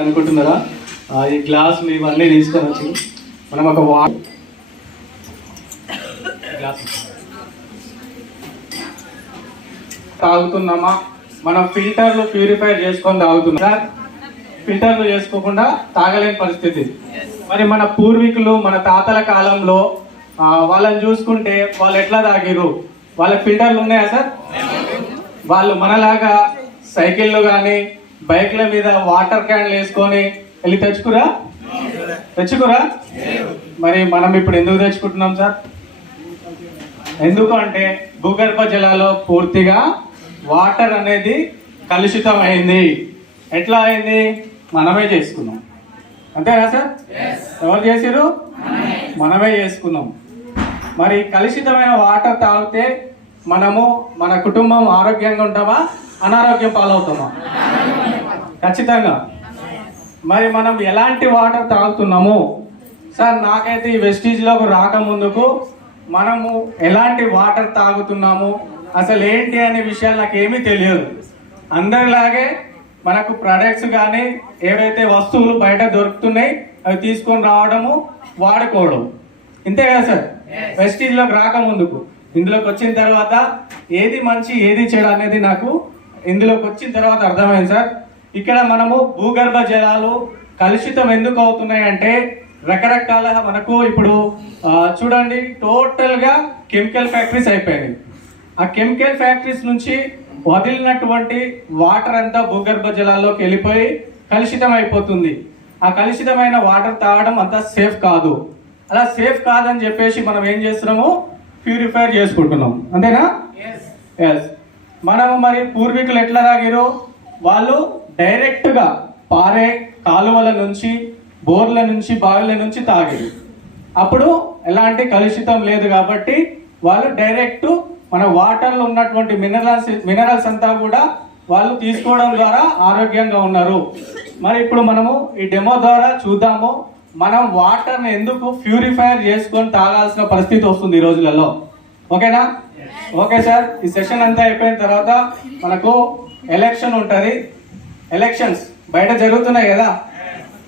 అనుకుంటున్నారా? ఈ గ్లాస్ ఇవన్నీ తీసుకొని వచ్చి మనం ఒక తాగుతున్నామా, మనం ఫిల్టర్లు ప్యూరిఫై చేసుకొని తాగుతున్నా. ఫిల్టర్లు చేసుకోకుండా తాగలేని పరిస్థితి. మరి మన పూర్వీకులు మన తాతల కాలంలో వాళ్ళని చూసుకుంటే వాళ్ళు ఎట్లా తాగిరు? వాళ్ళకి ఫిల్టర్లు ఉన్నాయా సార్? వాళ్ళు మనలాగా సైకిళ్ళు కానీ బైక్ల మీద వాటర్ క్యాన్లు వేసుకొని వెళ్ళి తెచ్చుకురా? మరి మనం ఇప్పుడు ఎందుకు తెచ్చుకుంటున్నాం సార్? ఎందుకు అంటే భూగర్భ జలాల్లో పూర్తిగా వాటర్ అనేది కలుషితం అయింది. ఎట్లా అయింది? మనమే చేసుకున్నాం. అంతేనా సార్? ఎవరు చేసిరు? మనమే చేసుకున్నాం. మరి కలుషితమైన వాటర్ తాగితే మన కుటుంబం ఆరోగ్యంగా ఉంటామా, అనారోగ్యం పాలవుతామా? ఖచ్చితంగా. మరి మనం ఎలాంటి వాటర్ తాగుతున్నాము సార్? నాకైతే ఈ వెస్టీజ్లోకి రాకముందుకు మనము ఎలాంటి వాటర్ తాగుతున్నాము అసలు ఏంటి అనే విషయాలు నాకు ఏమీ తెలియదు. అందరిలాగే మనకు ప్రొడక్ట్స్ కానీ ఏవైతే వస్తువులు బయట దొరుకుతున్నాయి అవి తీసుకొని రావడము, వాడుకోవడం, ఇంతే కదా సార్? వెస్టీజ్లోకి రాకముందుకు. ఇందులోకి వచ్చిన తర్వాత ఏది మంచి ఏది చెడు అనేది నాకు ఇందులోకి వచ్చిన తర్వాత అర్థమైంది సార్. ఇక్కడ మనము భూగర్భ జలాలు కలుషితం ఎందుకు అవుతున్నాయి అంటే రకరకాల మనకు ఇప్పుడు చూడండి, టోటల్గా కెమికల్ ఫ్యాక్టరీస్ అయిపోయినాయి. ఆ కెమికల్ ఫ్యాక్టరీస్ నుంచి వదిలినటువంటి వాటర్ అంతా భూగర్భ జలాల్లోకి వెళ్ళిపోయి కలుషితం అయిపోతుంది. ఆ కలుషితమైన వాటర్ తాగడం అంతా సేఫ్ కాదు. అలా సేఫ్ కాదని చెప్పేసి మనం ఏం చేస్తున్నాము? ప్యూరిఫై చేసుకుంటున్నాం. అంతేనా? ఎస్. మనము మరి పూర్వీకులు ఎట్లా తాగిరు? వాళ్ళు డైరెక్ట్గా పారే కాలువల నుంచి, బోర్ల నుంచి, బావిల నుంచి తాగిరు. అప్పుడు ఎలాంటి కలుషితం లేదు కాబట్టి వాళ్ళు డైరెక్ట్ మన వాటర్లో ఉన్నటువంటి మినరల్స్ అంతా కూడా వాళ్ళు తీసుకోవడం ద్వారా ఆరోగ్యంగా ఉన్నారు. మరి ఇప్పుడు మనము ఈ డెమో ద్వారా చూద్దాము, మనం వాటర్ని ఎందుకు ప్యూరిఫైర్ చేసుకొని తాగాల్సిన పరిస్థితి వస్తుంది ఈ రోజులలో. ఓకేనా? Okay sir. ఈ సెషన్ అంతా అయిపోయిన తర్వాత మనకు ఎలక్షన్ ఉంటుంది. ఎలక్షన్స్ బయట జరుగుతున్నాయి కదా,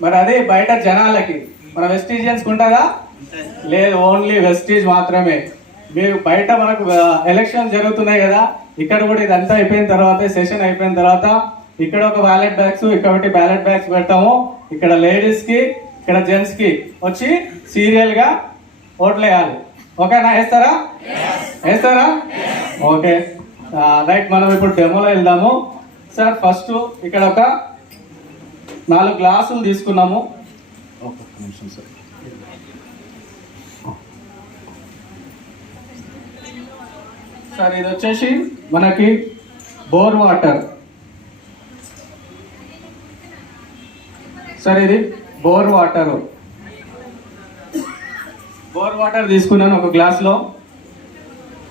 మరి అది బయట జనాలకి, మన వెస్టీజియన్స్కి ఉంటుందా? లేదు, ఓన్లీ వెస్టీజ్ మాత్రమే. మీరు బయట మనకు ఎలక్షన్ జరుగుతున్నాయి కదా, ఇక్కడ కూడా ఇదంతా అయిపోయిన తర్వాత, సెషన్ అయిపోయిన తర్వాత ఇక్కడ ఒక బ్యాలెట్ బ్యాగ్స్, ఇక్కడ బ్యాలెట్ బ్యాగ్స్ పెడతాము. ఇక్కడ లేడీస్కి, ఇక్కడ జెంట్స్కి వచ్చి సీరియల్గా ఓట్లు వేయాలి. ఓకేనా? వేస్తారా? Okay right. మనం ఇప్పుడు డెమోలో వెళ్దాము సార్. ఫస్ట్ ఇక్కడ ఒక 4 గ్లాసులు తీసుకున్నాము. ఒక్క నిమిషం సార్. సార్ ఇది వచ్చేసి మనకి బోర్ వాటర్ సార్. ఇది బోర్ వాటర్ తీసుకున్నాను ఒక గ్లాస్లో.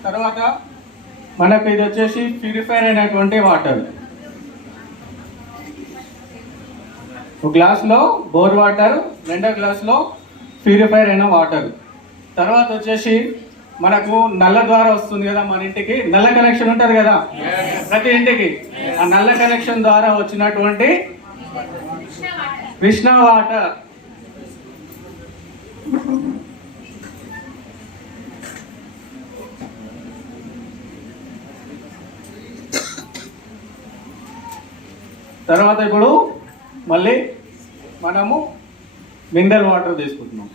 తర్వాత మనకు ఇది వచ్చేసి ప్యూరిఫైర్ అయినటువంటి వాటర్. ఒక గ్లాస్లో బోర్ వాటర్, రెండో గ్లాస్లో ప్యూరిఫైర్ అయిన వాటర్. తర్వాత వచ్చేసి మనకు నల్ల ద్వారా వస్తుంది కదా మన ఇంటికి, నల్ల కనెక్షన్ ఉంటుంది కదా ప్రతి ఇంటికి. ఆ నల్ల కనెక్షన్ ద్వారా వచ్చినటువంటి కృష్ణ వాటర్. తర్వాత ఇప్పుడు మళ్ళీ మనము మినరల్ వాటర్ తీసుకుంటున్నాం.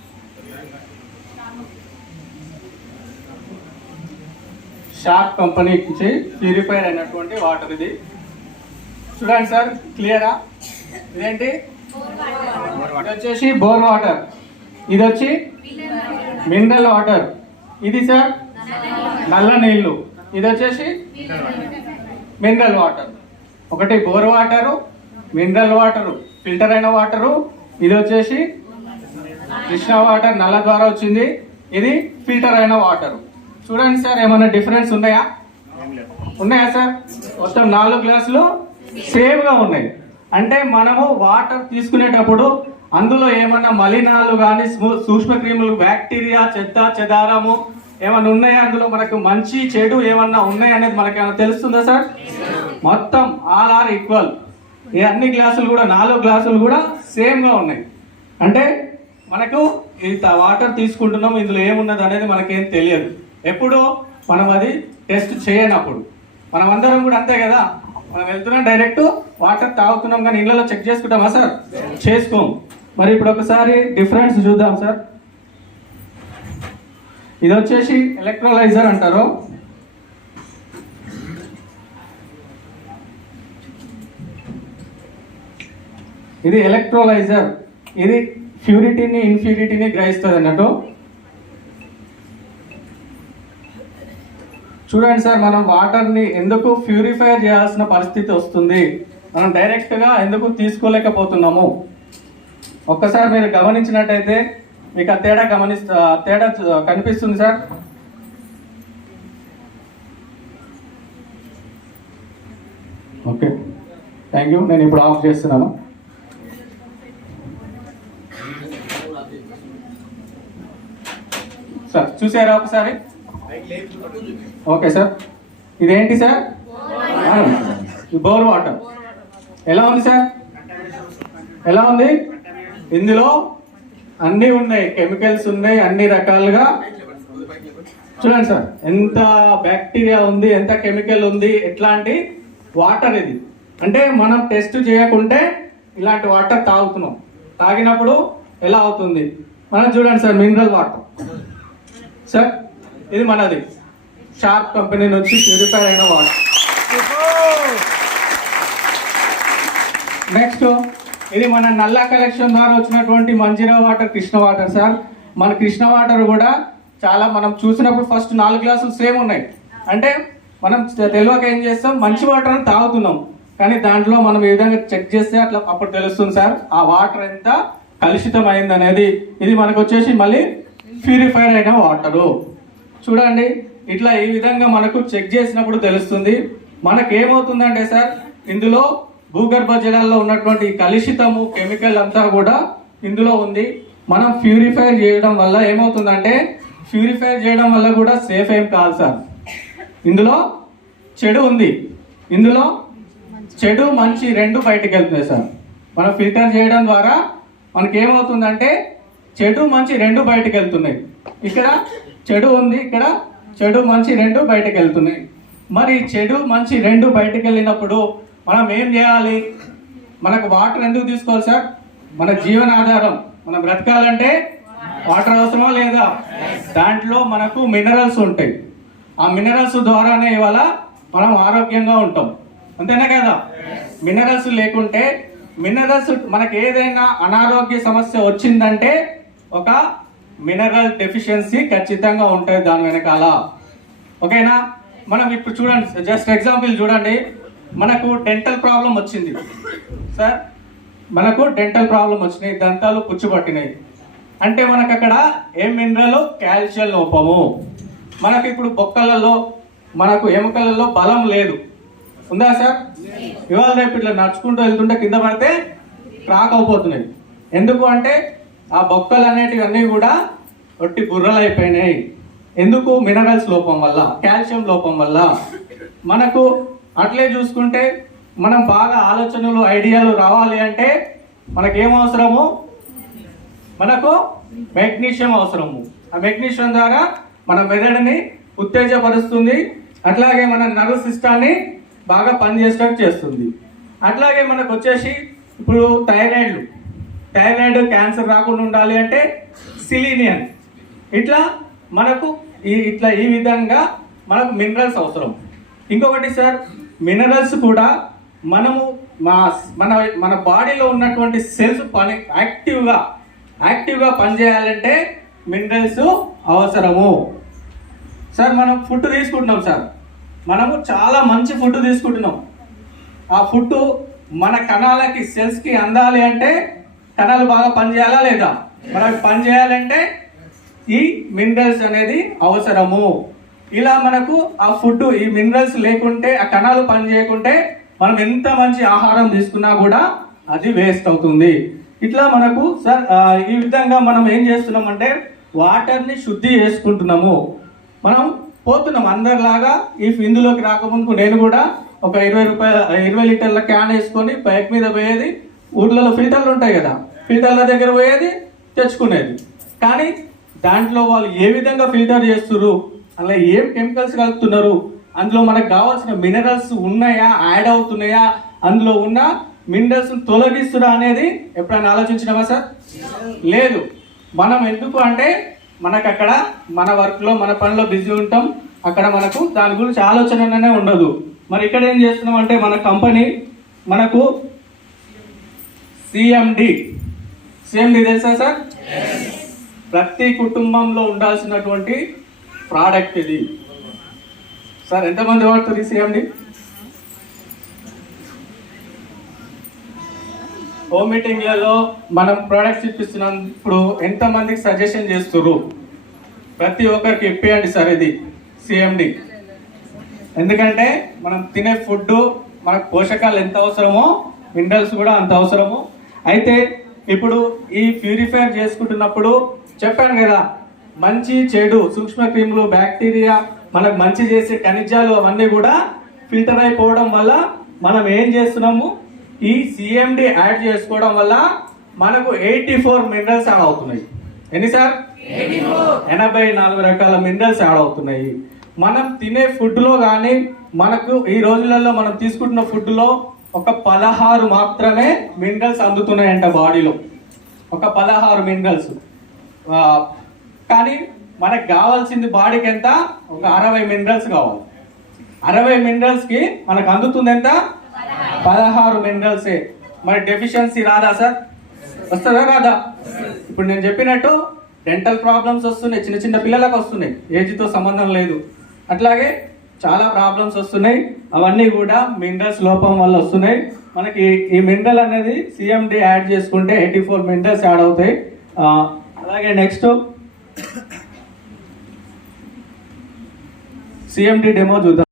షార్ప్ కంపెనీ నుంచి ప్యూరిఫైర్ అయినటువంటి వాటర్ ఇది. చూడండి సార్, క్లియరా? ఇదేంటి? ఇది వచ్చేసి బోర్ వాటర్, ఇది వచ్చి మినరల్ వాటర్. ఇది సార్ నల్ల నీళ్ళు, ఇది వచ్చేసి మినరల్ వాటర్. ఒకటి bore water, mineral water, filter అయిన వాటరు. ఇది వచ్చేసి కృష్ణ వాటర్, నల్ల ద్వారా వచ్చింది. ఇది ఫిల్టర్ అయిన వాటర్. చూడండి సార్, ఏమైనా డిఫరెన్స్ ఉన్నాయా సార్? మొత్తం 4 గ్లాసులు సేమ్గా ఉన్నాయి. అంటే మనము వాటర్ తీసుకునేటప్పుడు అందులో ఏమన్నా మలినాలు కానీ, సూక్ష్మక్రిములు, బ్యాక్టీరియా, చెదారము ఏమన్నా ఉన్నాయా, అందులో మనకు మంచి చెడు ఏమన్నా ఉన్నాయా అనేది మనకి ఏమైనా తెలుస్తుందా సార్? మొత్తం ఆల్ ఆర్ ఈక్వల్. ఈ అన్ని గ్లాసులు కూడా 4 గ్లాసులు కూడా సేమ్గా ఉన్నాయి. అంటే మనకు ఇంత వాటర్ తీసుకుంటున్నాం, ఇందులో ఏమున్నది అనేది మనకేం తెలియదు. ఎప్పుడు మనం అది టెస్ట్ చేయనప్పుడు. మనం అందరం కూడా అంతే కదా, మనం వెళ్తున్నాం డైరెక్ట్ వాటర్ తాగుతున్నాం, కానీ ఇళ్ళలో చెక్ చేసుకుంటామా సార్? చేసుకోం. మరి ఇప్పుడు ఒకసారి డిఫరెన్స్ చూద్దాం సార్. ఇది వచ్చేసి ఎలక్ట్రోలైజర్ అంటారు. ఇది ఎలక్ట్రోలైజర్. ఇది ప్యూరిటీని ఇన్ఫ్యూరిటీని గ్రహిస్తుంది అన్నట్టు. చూడండి సార్, మనం వాటర్ని ఎందుకు ప్యూరిఫైర్ చేయాల్సిన పరిస్థితి వస్తుంది, మనం డైరెక్ట్గా ఎందుకు తీసుకోలేకపోతున్నాము. ఒక్కసారి మీరు గమనించినట్టయితే మీకు ఆ తేడా తేడా కనిపిస్తుంది సార్. Okay, thank you. నేను ఇప్పుడు ఆఫ్ చేస్తున్నాను. సార్ చూసారా ఒకసారి? ఓకే సార్, ఇదేంటి సార్? Bore water. ఎలా ఉంది సార్? ఎలా ఉంది? ఇందులో అన్నీ ఉన్నాయి, కెమికల్స్ ఉన్నాయి, అన్ని రకాలుగా. చూడండి సార్, ఎంత బ్యాక్టీరియా ఉంది, ఎంత కెమికల్ ఉంది, ఎట్లాంటి వాటర్ ఇది. అంటే మనం టెస్ట్ చేయకుంటే ఇలాంటి వాటర్ తాగుతున్నాం. తాగినప్పుడు ఎలా అవుతుంది మనం చూడండి సార్. మినరల్ వాటర్ సార్, ఇది మనది షార్ప్ కంపెనీ నుంచి ప్యూరిఫై అయిన వాటర్. నెక్స్ట్ ఇది మన నల్లా కలెక్షన్ ద్వారా వచ్చినటువంటి Manjira water, Krishna water sir. మన కృష్ణ వాటర్ కూడా చాలా మనం చూసినప్పుడు ఫస్ట్ 4 గ్లాసులు సేమ్ ఉన్నాయి. అంటే మనం తెలియక ఏం చేస్తాం, మంచి వాటర్ అని తాగుతున్నాం, కానీ దాంట్లో మనం ఏ విధంగా చెక్ చేస్తే అట్లా అప్పుడు తెలుస్తుంది సార్ ఆ వాటర్ ఎంత కలుషితం అయింది అనేది. ఇది మనకు వచ్చేసి మళ్ళీ ప్యూరిఫైర్ అయిన వాటరు. చూడండి, ఇట్లా ఈ విధంగా మనకు చెక్ చేసినప్పుడు తెలుస్తుంది. మనకేమవుతుందంటే సార్, ఇందులో భూగర్భ జలాల్లో ఉన్నటువంటి కలుషితము కెమికల్ అంతా కూడా ఇందులో ఉంది. మనం ప్యూరిఫైర్ చేయడం వల్ల ఏమవుతుందంటే, ప్యూరిఫైర్ చేయడం వల్ల కూడా సేఫ్ ఏం కాదు సార్. ఇందులో చెడు ఉంది, ఇందులో చెడు మంచి రెండు బయటకు వెళ్తున్నాయి సార్. మనం ఫిల్టర్ చేయడం ద్వారా మనకి ఏమవుతుందంటే చెడు మంచి రెండు బయటకు వెళ్తున్నాయి. ఇక్కడ చెడు ఉంది, ఇక్కడ చెడు మంచి రెండు బయటకు వెళ్తున్నాయి. మరి చెడు మంచి రెండు బయటకు వెళ్ళినప్పుడు మనం ఏం చేయాలి? మనకు వాటర్ ఎందుకు తీసుకోవాలి సార్? మన జీవనాధారం, మనం బ్రతకాలంటే వాటర్ అవసరమా లేదా? దాంట్లో మనకు మినరల్స్ ఉంటాయి. ఆ మినరల్స్ ద్వారానే ఇవాళ మనం ఆరోగ్యంగా ఉంటాం, అంతేనా కదా? మినరల్స్ లేకుంటే, మినరల్స్ మనకు ఏదైనా అనారోగ్య సమస్య వచ్చిందంటే ఒక మినరల్ డెఫిషియన్సీ ఖచ్చితంగా ఉంటుంది దాని వెనకాల. ఓకేనా? మనం ఇప్పుడు చూడండి, జస్ట్ ఎగ్జాంపుల్ చూడండి. మనకు డెంటల్ ప్రాబ్లం వచ్చింది సార్, మనకు డెంటల్ ప్రాబ్లం వచ్చినాయి, దంతాలు పుచ్చుపట్టినాయి అంటే మనకు అక్కడ ఏం మినరల్? కాల్షియం లోపము. మనకి ఇప్పుడు బొక్కలలో, మనకు ఎముకలలో బలం లేదు, ఉందా సార్? ఇవాళ రేపు ఇట్లా నడుచుకుంటూ వెళ్తుంటే కింద పడితే క్రాక్ అయిపోతున్నాయి. ఎందుకు అంటే ఆ బొక్కలు అనేటివి అన్నీ కూడా ఒట్టి బుర్రలు అయిపోయినాయి. ఎందుకు? మినరల్స్ లోపం వల్ల, కాల్షియం లోపం వల్ల. మనకు అట్లే చూసుకుంటే మనం బాగా ఆలోచనలు, ఐడియాలు రావాలి అంటే మనకేం అవసరము? మనకు మెగ్నీషియం అవసరము. ఆ మెగ్నీషియం ద్వారా మన మెదడుని ఉత్తేజపరుస్తుంది, అట్లాగే మన నర్వ్ సిస్టాన్ని బాగా పనిచేసేటట్టు చేస్తుంది. అట్లాగే మనకు వచ్చేసి ఇప్పుడు థైరాయిడ్ క్యాన్సర్ రాకుండా ఉండాలి అంటే సిలీనియన్. ఇట్లా మనకు ఈ విధంగా మనకు మినరల్స్ అవసరం. ఇంకొకటి సార్, మినరల్స్ కూడా మనము మన బాడీలో ఉన్నటువంటి సెల్స్ యాక్టివ్గా పనిచేయాలంటే మినరల్స్ అవసరము సార్. మనం ఫుడ్ తీసుకుంటున్నాం సార్, మనము చాలా మంచి ఫుడ్ తీసుకుంటున్నాం. ఆ ఫుడ్ మన కణాలకి, సెల్స్కి అందాలి అంటే కణాలు బాగా పనిచేయాలా లేదా? మనకి పనిచేయాలంటే ఈ మినరల్స్ అనేది అవసరము. ఇలా మనకు ఆ ఫుడ్, ఈ మినరల్స్ లేకుంటే, ఆ కణాలు పనిచేయకుంటే మనం ఎంత మంచి ఆహారం తీసుకున్నా కూడా అది వేస్ట్ అవుతుంది. ఇట్లా మనకు సార్ ఈ విధంగా మనం ఏం చేస్తున్నామంటే వాటర్ని శుద్ధి చేసుకుంటున్నాము. మనం పోతున్నాం అందరిలాగా. ఇందులోకి రాకముందుకు నేను కూడా ఒక 20 లీటర్ల క్యాన్ వేసుకొని బైక్ మీద పోయేది, ఊర్లలో ఫిల్టర్లు ఉంటాయి కదా, ఫిల్టర్ల దగ్గర పోయేది, తెచ్చుకునేది. కానీ దాంట్లో వాళ్ళు ఏ విధంగా ఫిల్టర్ చేస్తున్నారు, అలా ఏం కెమికల్స్ కలుపుతున్నారు, అందులో మనకు కావాల్సిన మినరల్స్ ఉన్నాయా, యాడ్ అవుతున్నాయా, అందులో ఉన్న మినరల్స్ తొలగిస్తురా అనేది ఎప్పుడైనా ఆలోచించినామా సార్? లేదు. మనం ఎందుకు అంటే మనకు అక్కడ మన వర్క్లో మన పనిలో బిజీ ఉంటాం, అక్కడ మనకు దాని గురించి ఆలోచననే ఉండదు. మరి ఇక్కడ ఏం చేస్తున్నాం అంటే మన కంపెనీ మనకు సిఎండి తెలుసా సార్? ప్రతి కుటుంబంలో ఉండాల్సినటువంటి ప్రోడక్ట్ ఇది సార్. ఎంతమంది వాడుతుంది సిఎండి? హోమ్ మీటింగ్లలో మనం ప్రోడక్ట్స్ ఇప్పిస్తున్నప్పుడు ఎంతమందికి సజెషన్ చేస్తున్నారు? ప్రతి ఒక్కరికి ఇప్పియండి సార్ ఇది సిఎండి. ఎందుకంటే మనం తినే ఫుడ్ మనకు పోషకాలు ఎంత అవసరమో మినరల్స్ కూడా అంత అవసరము. అయితే ఇప్పుడు ఈ ప్యూరిఫైర్ చేసుకుంటున్నప్పుడు చెప్పాను కదా, మంచి చెడు సూక్ష్మ క్రిములు, బ్యాక్టీరియా, మనకు మంచి చేసే ఖనిజాలు అవన్నీ కూడా ఫిల్టర్ అయిపోవడం వల్ల మనం ఏం చేస్తున్నాము, ఈ సిఎండి యాడ్ చేసుకోవడం వల్ల మనకు 84 మినరల్స్ యాడ్ అవుతున్నాయి. ఎన్ని సార్? 84 రకాల మినరల్స్ యాడ్ అవుతున్నాయి. మనం తినే ఫుడ్లో కానీ మనకు ఈ రోజులలో మనం తీసుకుంటున్న ఫుడ్లో ఒక 16 మాత్రమే మినరల్స్ అందుతున్నాయంట బాడీలో, ఒక 16 మినరల్స్. కానీ మనకు కావాల్సింది బాడీకి ఎంత? ఒక 60 మినరల్స్ కావాలి. 60 మినరల్స్కి మనకు అందుతుంది ఎంత? 16 మినరల్సే. మరి డెఫిషియన్సీ రాదా సార్? వస్తుందా రాదా? ఇప్పుడు నేను చెప్పినట్టు డెంటల్ ప్రాబ్లమ్స్ వస్తున్నాయి, చిన్న చిన్న పిల్లలకు వస్తున్నాయి, ఏజ్తో సంబంధం లేదు. అట్లాగే చాలా ప్రాబ్లమ్స్ వస్తున్నాయి, అవన్నీ కూడా మినరల్స్ లోపం వల్ల వస్తున్నాయి. మనకి ఈ మినరల్ అనేది సిఎండి యాడ్ చేసుకుంటే 84 మినరల్స్ యాడ్ అవుతాయి. అలాగే నెక్స్ట్ సిఎండి డెమో చూద్దాం.